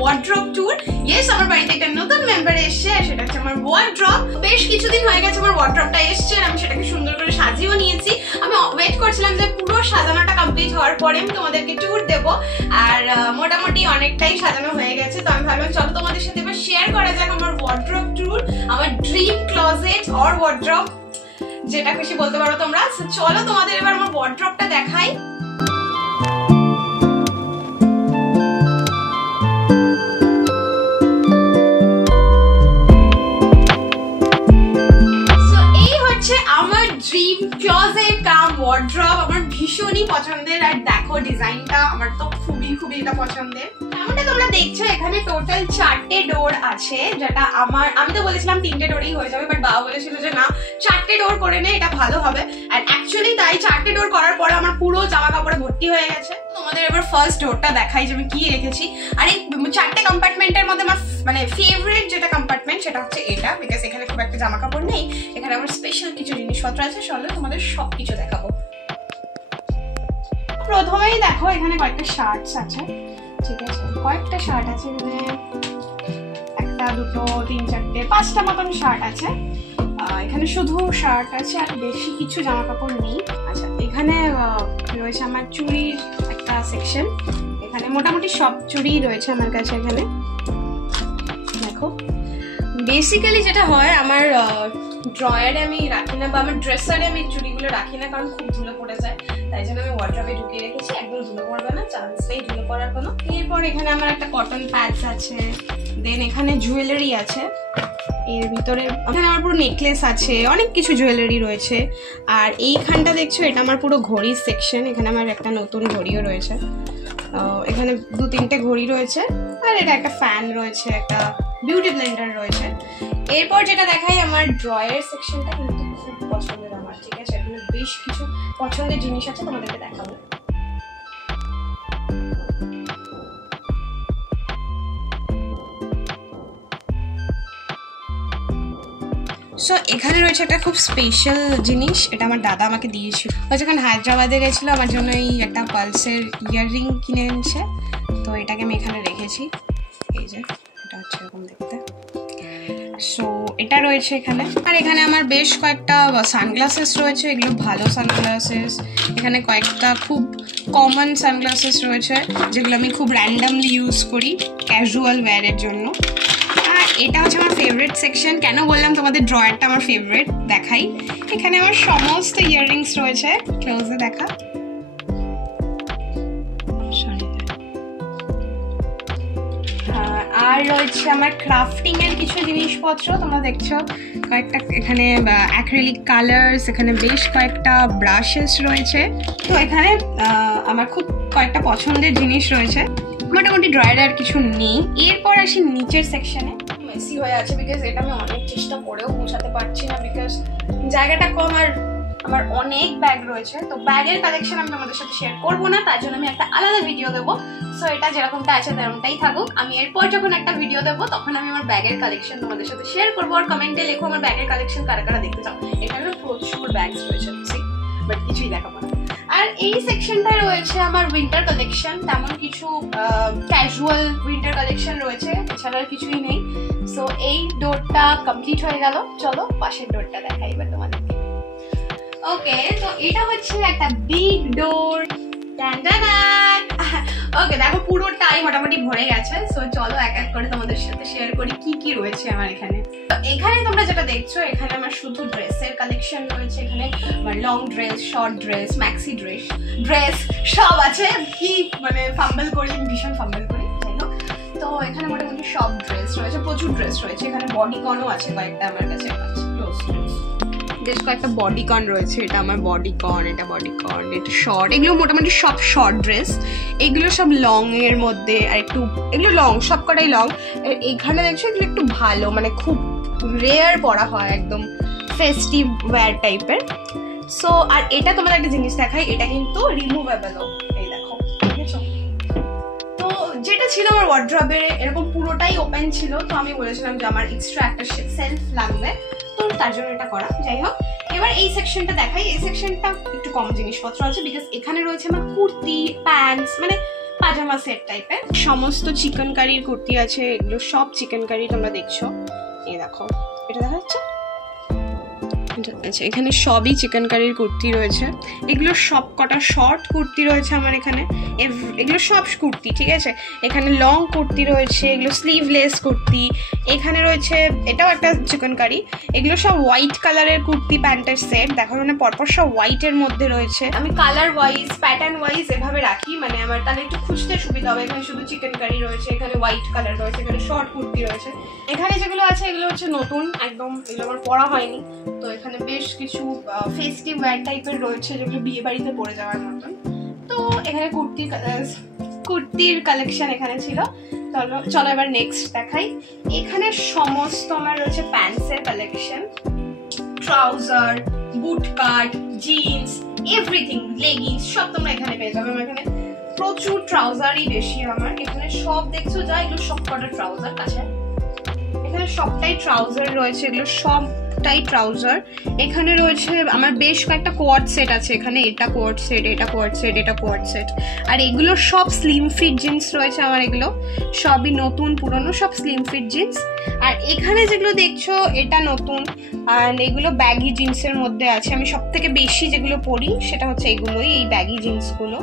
Wardrobe tour. Yes, আমার বাড়িতে একটা নতুন মেম্বার এসেছে, সেটা হচ্ছে আমার ওয়ার্ড্রব। বেশ কিছুদিন হয়ে গেছে আমার ওয়ার্ড্রবটা এসেছে, আমি সেটাকে সুন্দর করে সাজিয়েও নিয়েছি। আমি ওয়েট করছিলাম যে পুরো সাজানোটা কমপ্লিট হওয়ার পরে আমি তোমাদেরকে ট্যুর দেবো। আর মোটামুটি অনেকটাই সাজানো হয়ে গেছে, তো আমি ভাবলাম চলো তোমাদের সাথে এবার শেয়ার করা যাক আমার ওয়ার্ড্রব ট্যুর, আমার ড্রিম ক্লোজেট অর ওয়ার্ড্রব, যেটা খুশি বলতে পারো তোমরা। চলো তোমাদের এবার আমার ওয়ার্ড্রবটা দেখাই। আমার ড্রিম ক্লোজেট কাম ওয়ার্ড্রব, আমার ভীষণই পছন্দের। আর দেখো ডিজাইনটা আমার তো খুবই এটা পছন্দের। এমনটা তোমরা দেখছো এখানে টোটাল 4টে ডোর আছে, যেটা আমি তো বলেছিলাম 3টে ডোরেই হয়ে যাবে, বাট বাবা বলেছিল যে না 4টে ডোর করে নে, এটা ভালো হবে। আর অ্যাকচুয়ালি তাই 4টে ডোর করার পরে আমার পুরো জামা কাপড়ে ভর্তি হয়ে গেছে। তোমাদের এবার ফার্স্ট ডোরটা দেখাই যে আমি কি রেখেছি। আর এই 4টে কম্পার্টমেন্টের মধ্যে আমার মানে ফেভারিট যেটা কম্পার্টমেন্ট সেটা হচ্ছে এটা, বিকজ এখানে খুব একটা জামা কাপড় নেই, এখানে আমার স্পেশাল কিছু জিনিসপত্র আছে। চলো তোমাদের সবকিছু দেখাবো। প্রথমেই দেখো এখানে কয়েকটা শার্টস আছে, ঠিক আছে, কয়েকটা শার্ট আছে, এখানে 1, 2, 3, 4, 5টা মতন শার্ট আছে। এখানে শুধু শার্ট আছে আর বেশি কিছু জামা কাপড় নেই। আচ্ছা, এখানে রয়েছে আমার চুড়ির একটা সেকশন, এখানে মোটামুটি সব চুড়ি রয়েছে আমার কাছে। এখানে দেখো বেসিক্যালি যেটা হয় আমার ড্রয়ারে আমি রাখি না, বা আমার ড্রেসারে আমি চুড়িগুলো রাখি না, কারণ খুব ধুলো পড়ে যায়, তাই জন্য আমি ওয়ার্ড্রবে ঢুকিয়ে রেখেছি, একদম ধুলো পড়বে না, চান্স নেই ধুলো পড়ার কোনো। এরপর এখানে আমার একটা কটন প্যাডস আছে, দেন এখানে জুয়েলারি আছে, এর ভিতরে এখানে আমার পুরো নেকলেস আছে, অনেক কিছু জুয়েলারি রয়েছে। আর এইখানটা দেখছো এটা আমার পুরো ঘড়ির সেকশন, এখানে আমার একটা নতুন ঘড়িও রয়েছে, এখানে 2-3টে ঘড়ি রয়েছে। আর এটা একটা ফ্যান রয়েছে, একটা বিউটি ব্লেন্ডার রয়েছে। এরপর যেটা দেখাই আমার ড্রয়ার সেকশনটা কিন্তু খুব পছন্দের আমার, ঠিক আছে, এখানে বেশ কিছু পছন্দের জিনিস আছে, তোমাদেরকে দেখাবো। সো এখানে রয়েছে একটা খুব স্পেশাল জিনিস, এটা আমার দাদা আমাকে দিয়েছিল, যখন হায়দ্রাবাদে গেছিলো আমার জন্য এই একটা পালসের ইয়াররিং কিনে এনেছে, তো এটাকে আমি এখানে রেখেছি। এই যে এটা হচ্ছে এরকম দেখতে। সো এটা রয়েছে এখানে। আর এখানে আমার বেশ কয়েকটা সানগ্লাসেস রয়েছে, এগুলো ভালো সানগ্লাসেস। এখানে কয়েকটা খুব কমন সানগ্লাসেস রয়েছে, যেগুলো আমি খুব র্যান্ডামলি ইউজ করি ক্যাজুয়াল ওয়্যারের জন্য। আর এটা হচ্ছে আমার ফেভারিট সেকশন। কেন বললাম তোমাদের ড্রয়ারটা আমার ফেভারিট দেখাই। এখানে আমার সমস্ত ইয়াররিংস রয়েছে, ক্লোজে দেখা। আর রয়েছে আমার ক্রাফটিং এর কিছু জিনিসপত্র, তোমরা দেখছো কয়েকটা এখানে অ্যাক্রিলিক কালার্স, এখানে বেশ কয়েকটা ব্রাশেস রয়েছে। তো এখানে আমার খুব কয়েকটা পছন্দের জিনিস রয়েছে। মোটামুটি ড্রয়ারে আর কিছু নেই। এরপর আসি নিচের সেকশনে। মেসি হয়ে আছে বিকজ এটা আমি অনেক চেষ্টা করেও পৌঁছাতে পারছি না, বিকজ জায়গাটা কম আর আমার অনেক ব্যাগ রয়েছে। তো ব্যাগের কালেকশন আমি তোমাদের সাথে শেয়ার করবো না, তার জন্য আমি একটা আলাদা ভিডিও দেবো। সো এটা যেরকমটা আছে তেরকমটাই থাকুক। আমি এরপর যখন একটা ভিডিও দেবো তখন আমি আমার ব্যাগের কালেকশন তোমাদের সাথে শেয়ার করবো। আর কমেন্টে লেখো আমার ব্যাগের কালেকশন কারা কারা দেখতে চাও। এখানে প্রচুর ব্যাগস রয়েছে, বাট কিছুই দেখাবো না। আর এই সেকশনটায় রয়েছে আমার উইন্টার কালেকশন, তেমন কিছু ক্যাজুয়াল উইন্টার কালেকশন রয়েছে, এছাড়া আর কিছুই নেই। সো এই ডোরটা কমপ্লিট হয়ে গেল। চলো পাশের ডোরটা দেখাই এবার তোমাদেরকে। ওকে, তো এটা হচ্ছে একটা বিগ ডোর। ওকে, দেখো পুরোটাই মোটামুটি ভরে গেছে। সো চলো এক এক করে তোমাদের সাথে শেয়ার করি কি কি রয়েছে আমার এখানে। তো এখানে তোমরা যেটা দেখছো, এখানে আমার শুধু ড্রেসের কালেকশন রয়েছে। এখানে আমার long dress, short dress, maxi dress সব আছে। কি মানে ফাম্বল করি, ভীষণ ফাম্বল করি, যাই হোক। তো এখানে মোটামুটি সব ড্রেস রয়েছে, প্রচুর ড্রেস রয়েছে। এখানে বডিকনও আছে কয়েকটা আমার কাছে, বেশ কয়েকটা বডিকন রয়েছে। এটা আমার বডিকন, এটা বডিকন, এটা শর্ট। এগুলো মোটামুটি সব শর্ট ড্রেস, এগুলো সব লং এর মধ্যে। আর একটু এগুলো লং, সব কটাই লং। এখানে দেখছো এগুলো একটু ভালো, মানে খুব রেয়ার পরা হয়, একদম ফেস্টিভ ওয়্যার টাইপের। সো আর এটা তোমার একটা জিনিস দেখাই, এটা কিন্তু রিমুভেবল। এই দেখো, দেখেছো? তো যেটা ছিল আমার ওয়ার্ড্রবে এরকম পুরোটাই ওপেন ছিল, তো আমি বলেছিলাম যে আমার এক্সট্রা একটা সেলফ লাগবে, তো তার জন্য এটা করা। যাই হোক, এবার এই সেকশনটা দেখাই। এই সেকশনটা একটু কম জিনিসপত্র আছে, বিকজ এখানে রয়েছে আমার কুর্তি, প্যান্টস, মানে পাজামা সেট টাইপের। সমস্ত চিকেন কারির কুর্তি আছে, এগুলো সব চিকেন কারি তোমরা দেখছো। এই দেখো, এটা দেখা যাচ্ছে? আচ্ছা, এখানে সবই চিকেন কারির কুর্তি রয়েছে। এগুলো সব কটা শর্ট কুর্তি রয়েছে আমার এখানে, এগুলো সব কুর্তি, ঠিক আছে। এখানে লং কুর্তি রয়েছে, এগুলো স্লিভলেস কুর্তি। এখানে রয়েছে, এটাও একটা চিকেন কারি। এগুলো সব হোয়াইট কালারের কুর্তি প্যান্টের সেট, দেখো মানে পরপর সব হোয়াইটের মধ্যে রয়েছে। আমি কালার ওয়াইজ প্যাটার্ন ওয়াইজ এভাবে রাখি, মানে আমার তাহলে একটু খুঁজতে সুবিধা হবে। এখানে শুধু চিকেন কারি রয়েছে, এখানে হোয়াইট কালার রয়েছে, এখানে শর্ট কুর্তি রয়েছে। এখানে যেগুলো আছে এগুলো হচ্ছে নতুন একদম, এগুলো আমার পরা হয়নি। তো এখানে বেশ কিছু ফেস্টিভ ওয়্যার টাইপের রয়েছে যেগুলো বিয়ে বাড়িতে পরে যাওয়ার মতন। তো এখানে কুর্তির কালেকশন এখানে ছিল। চলো এবার নেক্সট দেখাই। এখানে সমস্ত আমার রয়েছে প্যান্টসের কালেকশন, ট্রাউজার, বুট কাট, জিন্স, এভরিথিং, লেগিংস সব তোমরা এখানে পেয়ে যাবে। আমার এখানে প্রচুর ট্রাউজারই বেশি আমার এখানে, সব দেখছো যা এগুলো সব কটা ট্রাউজার আছে। এখানে সবটাই ট্রাউজার রয়েছে, এগুলো সবটাই ট্রাউজার। এখানে রয়েছে আমার বেশ কয়েকটা কোয়ার্ড সেট আছে এখানে, এটা কোয়ার্ড সেট, এটা কোয়ার্ড সেট, এটা কোয়ার্ড সেট। আর এগুলো সব স্লিম ফিট জিন্স রয়েছে আমার, এগুলো সবই নতুন পুরনো সব স্লিম ফিট জিন্স। আর এখানে যেগুলো দেখছো এটা নতুন, আর এগুলো ব্যাগি জিন্সের মধ্যে আছে। আমি সব থেকে বেশি যেগুলো পরি সেটা হচ্ছে এগুলোই, এই ব্যাগি জিন্সগুলো।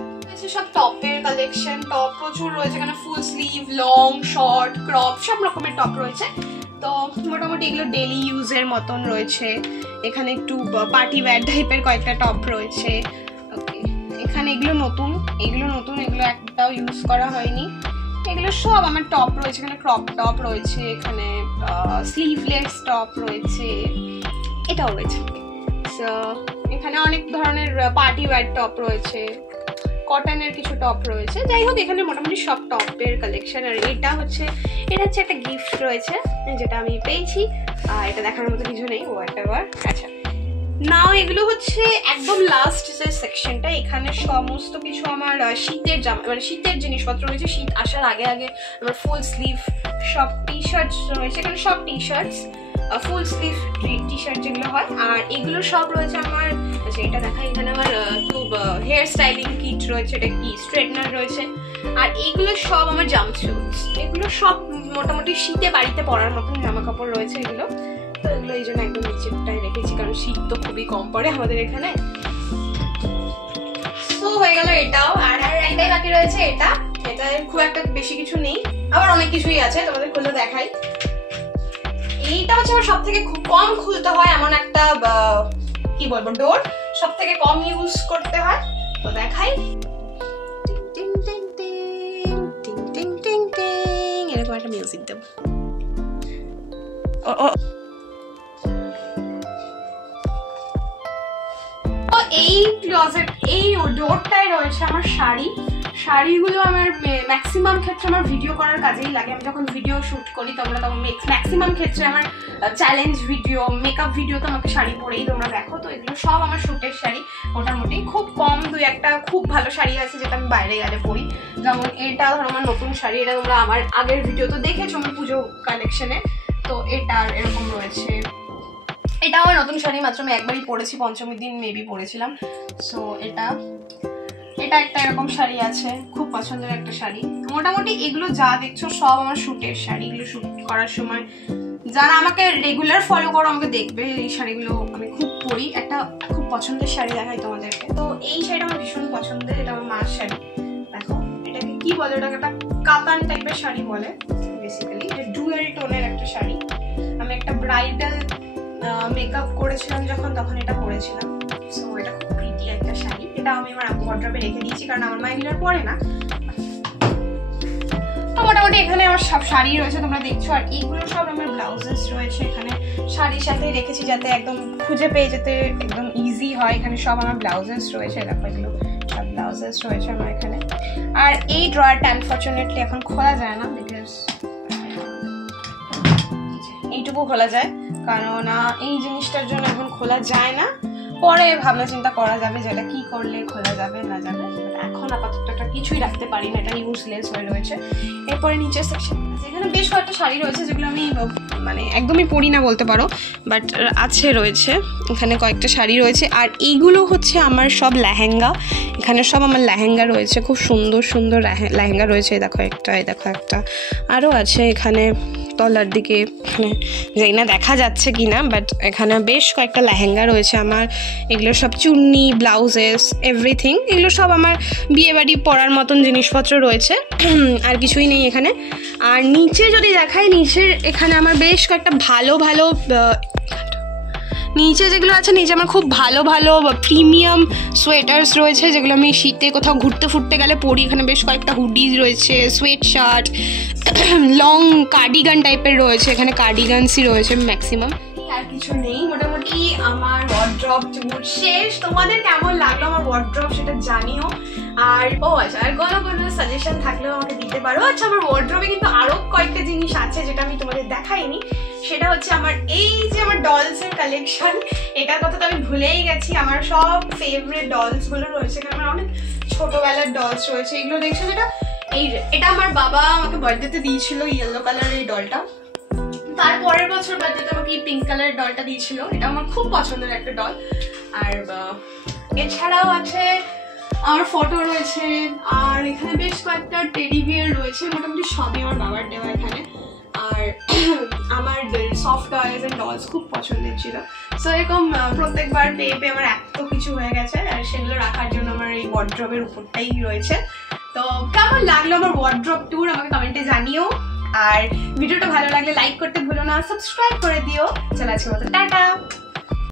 সব টপের কালেকশন, টপ প্রচুর রয়েছে এখানে, full sleeve, long, short, crop সব রকমের টপ রয়েছে। তো মোটামুটি এগুলো ডেলি ইউজের মতন রয়েছে। এখানে একটু পার্টি ওয়্যার টাইপের কয়েকটা টপ রয়েছে। ওকে, এখানে এগুলো নতুন, এগুলো একটাও ইউজ করা হয়নি। এগুলো সব আমার টপ রয়েছে, এখানে ক্রপ টপ রয়েছে, এখানে স্লিভলেস টপ রয়েছে, এটাও রয়েছে। সো এখানে অনেক ধরনের পার্টি ওয়্যার টপ রয়েছে, কটনের কিছু টপ রয়েছে। যাই হোক, এখানে মোটামুটি সব টপের কালেকশন। আর এটা হচ্ছে একটা গিফট রয়েছে যেটা আমি পেয়েছি। এটা দেখার মতো কিছু নেই, হোয়াটএভার। আচ্ছা, নাও এগুলো হচ্ছে একদম লাস্ট যে সেকশনটা, এখানে সমস্ত কিছু আমার শীতের জামা, মানে শীতের জিনিসপত্র রয়েছে। শীত আসার আগে আগে আমার ফুল স্লিভ সব টি শার্টস রয়েছে, এখানে সব টি shorts, full sleeve T shirt যেগুলো হয়। আর এগুলো সব রয়েছে আমার, আচ্ছা এটা দেখা, এখানে আমার খুব হেয়ার স্টাইলিং কিট রয়েছে, এটা কি স্ট্রেটনার রয়েছে। আর এগুলো সব আমার জাম্পস্যুটস, এগুলো সব মোটামুটি শীতে বাড়িতে পরার মতন জামা কাপড় রয়েছে এগুলো। তো এগুলো এই জন্য একদম নিচেরটাই রেখেছি, কারণ শীত তো খুবই কম পড়ে আমাদের এখানে। তো হয়ে গেল এটাও। আর একটাই বাকি রয়েছে, এটা খুব একটা বেশি কিছু নেই, আবার অনেক কিছুই আছে, তোমাদের খুলে দেখাই। এইটা হচ্ছে আমার সব থেকে কম খুলতে হয় এমন একটা কি বলবো ডোর, সব থেকে কম ইউজ করতে হয়। তো দেখাই, এরকম একটা মিউজিক দেব। এই ক্লোজেট, এই ডোরটায় রয়েছে আমার শাড়িগুলো আমার ম্যাক্সিমাম ক্ষেত্রে আমার ভিডিও করার কাজেই লাগে। আমি যখন ভিডিও শুট করি তখন ম্যাক্সিমাম ক্ষেত্রে আমার চ্যালেঞ্জ ভিডিও, মেকআপ ভিডিও তো আমাকে শাড়ি পরেই তোমরা দেখো। তো এগুলো সব আমার শুটের শাড়ি মোটামুটি, খুব কম দুই একটা খুব ভালো শাড়ি আছে যেটা আমি বাইরে গেলে পরি। যেমন এটা ধরো আমার নতুন শাড়ি, এটা তোমরা আমার আগের ভিডিও তো দেখেছো আমার পুজো কালেকশনে। তো এটা এরকম রয়েছে, এটা আমার নতুন শাড়ি, মাত্র আমি একবারই পরেছি, পঞ্চমীর দিন মেবি পরেছিলাম। সো এটা একটা এরকম শাড়ি আছে, খুব পছন্দের একটা শাড়ি। মোটামুটি এগুলো যা দেখছো সব আমার শুটের শাড়ি, এগুলো শুট করার সময় যারা আমাকে রেগুলার ফলো করো আমাকে দেখবে, এই শাড়িগুলো আমি খুব পরি। একটা খুব পছন্দের শাড়ি দেখাই তোমাদেরকে। তো এই শাড়িটা আমার ভীষণ পছন্দের, এটা আমার মার শাড়ি। দেখো এটাকে কি বলে, এটাকে একটা কাতান টাইপের শাড়ি বলে বেসিক্যালি। এটা ডুয়েল টোনের একটা শাড়ি। আমি একটা ব্রাইডাল মেকআপ করেছিলাম যখন, তখন এটা পরেছিলাম। সো এটা খুব প্রিটি একটা শাড়ি, এটা আমি আমার ওয়ার্ড্রবে রেখে দিয়েছি কারণ আমার মা এগুলো পরে না। তো মোটামুটি এখানে আমার সব শাড়ি রয়েছে তোমরা দেখছো। আর এইগুলো সব আমার ব্লাউজেস রয়েছে এখানে, শাড়ির সাথে রেখেছি যাতে একদম খুঁজে পেয়ে যেতে একদম ইজি হয়। এখানে সব আমার ব্লাউজেস রয়েছে, দেখো এগুলো সব ব্লাউজেস রয়েছে আমার এখানে। আর এই ড্রয়ারটা আনফর্চুনেটলি এখন খোলা যায় না, বিকজ এইটুকু খোলা যায়, কারণ এই জিনিসটার জন্য এখন খোলা যায় না। পরে ভাবনা চিন্তা করা যাবে যেটা কি করলে খোলা যাবে না যাবে, এখন আপাতত এটা কিছুই রাখতে পারি না, এটা ইউজলেস হয়ে রয়েছে। এরপরে নিচের সেকশন আছে, এখানে বেশ কয়েকটা শাড়ি রয়েছে যেগুলো আমি মানে একদমই পরি না বলতে পারো, বাট আছে রয়েছে। এখানে কয়েকটা শাড়ি রয়েছে, আর এইগুলো হচ্ছে আমার সব লেহেঙ্গা। এখানে সব আমার লেহেঙ্গা রয়েছে, খুব সুন্দর সুন্দর লেহেঙ্গা রয়েছে। দেখো একটা আরও আছে এখানে তলার দিকে, এখানে জানি না দেখা যাচ্ছে কি না, বাট এখানে বেশ কয়েকটা লেহেঙ্গা রয়েছে আমার। এগুলো সব চুন্নি, ব্লাউজেস, এভরিথিং, এগুলো সব আমার বিয়েবাড়ি পরার মতন জিনিসপত্র রয়েছে, আর কিছুই নেই এখানে। আর নিচে যদি দেখাই, নিচের এখানে আমার বেশ কয়েকটা ভালো নিচে যেগুলো আছে, নিচে আমার খুব ভালো প্রিমিয়াম সোয়েটার্স রয়েছে, যেগুলো আমি শীতে কোথাও ঘুরতে ফুরতে গেলে পরি। এখানে বেশ কয়েকটা হুডিজ রয়েছে, সোয়েট শার্ট, লং কার্ডিগান টাইপের রয়েছে, এখানে কার্ডিগানসই রয়েছে ম্যাক্সিমাম। আর কিছু নেই, মোটামুটি আমার ওয়ার্ড্রব ট্যুর শেষ। তোমাদের কেমন লাগলো আমার ওয়ার্ড্রব সেটা জানিও। আর আচ্ছা, আর কোনো সাজেশন থাকলেও আমাকে দিতে পারো। আচ্ছা, আমার ওয়ার্ড্রবে কিন্তু আরো কয়েকটা জিনিস আছে যেটা আমি তোমাদের দেখাইনি। সেটা হচ্ছে আমার এই যে আমার ডলসের কালেকশন, এটার কথা তো আমি ভুলেই গেছি। আমার সব ফেভারিট ডলসগুলো রয়েছে, এখানে আমার অনেক ছোটবেলার ডলস রয়েছে। এগুলো দেখছো যেটা, এটা আমার বাবা আমাকে বার্থডেতে দিয়েছিল, ইয়েলো কালারের এই ডলটা। তার পরের বছর বার্থডেতে আমাকে এই পিঙ্ক কালারের ডলটা দিয়েছিল, এটা আমার খুব পছন্দের একটা ডল। আর এছাড়াও আছে আমার ফটো রয়েছে, আর এখানে বেশ কয়েকটা টেডি বিয়ার রয়েছে, মোটামুটি সবই আমার বাবার দেওয়া এখানে। আর আমার সফট টয়েস এন্ড ডলস খুব পছন্দের ছিল। সো এরকম প্রত্যেকবার পেয়ে আমার এত কিছু হয়ে গেছে, আর সেগুলো রাখার জন্য আমার এই ওয়ার্ড্রবের উপরটাই রয়েছে। তো কেমন লাগলো আমার ওয়ার্ড্রব ট্যুর আমাকে কমেন্টে জানিও। আর ভিডিওটা ভালো লাগলে লাইক করতে ভুলো না, সাবস্ক্রাইব করে দিও। চলো আজকের মতো টাটা।